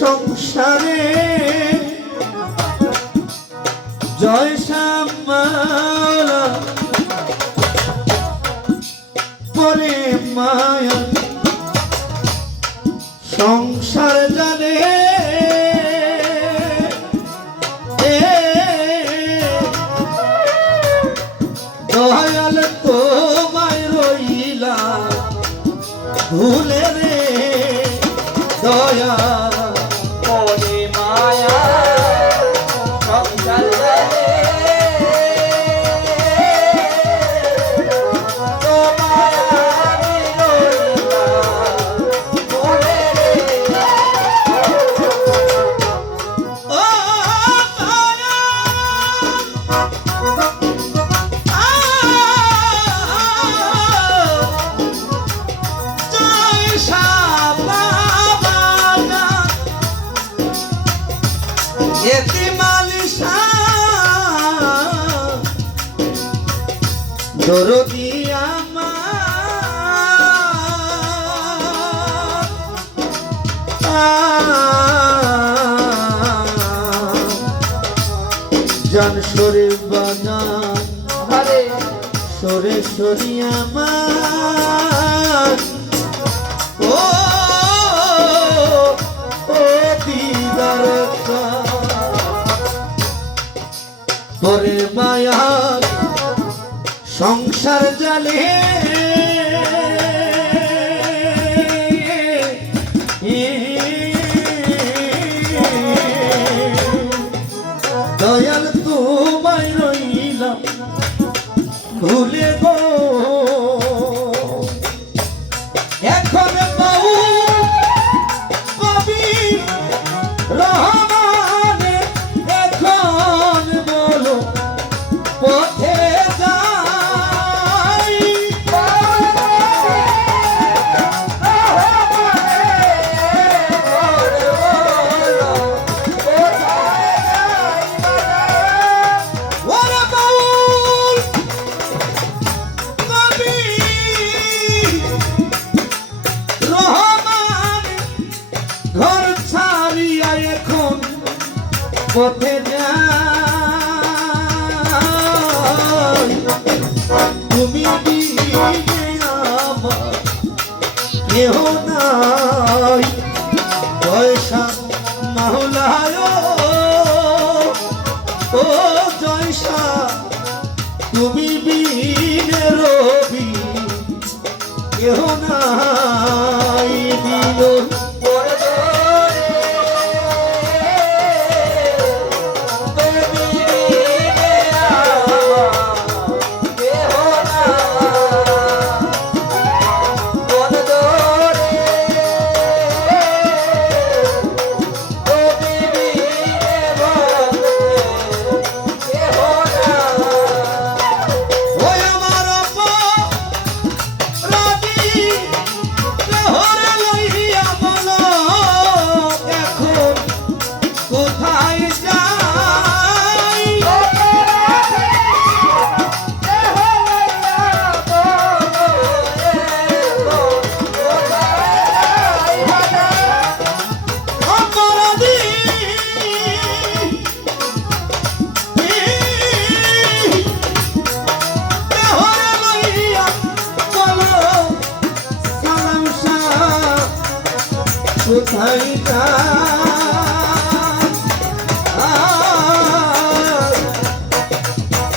সংসারে জয় শ্যামলা পরে মায়া সংসার জানে দয়াল তোমায় রইলা ভুলে রে দয়া পরে মায়া সংসার জানে তোমায় আমি রইলাম ভুলে রে। ও দয়া জয় শ্যামলা এতিমালিশা দরদি জান সরে বাজান হরে সরে সরি আমার ও ও দিদার পরে মায়া সংসার জালে দয়াল তোমায় রইলাম ভুলে গো এখন বাউ কবি রহমানে এখন বলো পথে যাই ওরে বাউল কবি রহমান ঘর ছাড়িয়া এখন পথে যাই তুমি বিনে আমার কেহ নাই পয়সা মাওলায় ও জয়সা তুমি বিনে রবি কেহ নাই দিল পরে ধরে তুমি বিনে আমার কেহ নাই। পরে ধরে তুমি বিনে আমার কেহ নাই। ওই আমার রাজি লহরে লইয়া বলো এখন কোথায় যাই অপরাধী লহরে লইয়া বলো সালাম শাহ কোথায় যাই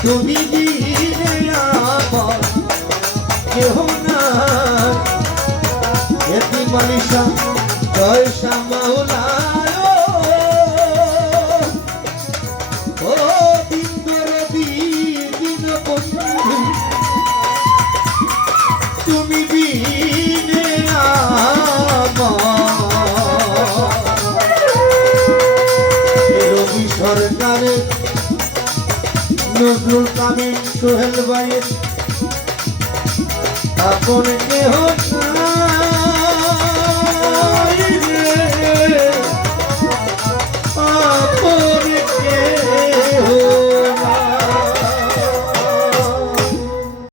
তুমি দিলে আমার কেহ না এতি মালিশা জয় শ্যামলায় ও দিনের দিন বন্ধু তুমি বিনে আমার রবি সরকারের নজরুল কামিল সোহেল ভাইয়ের আপন কেহ না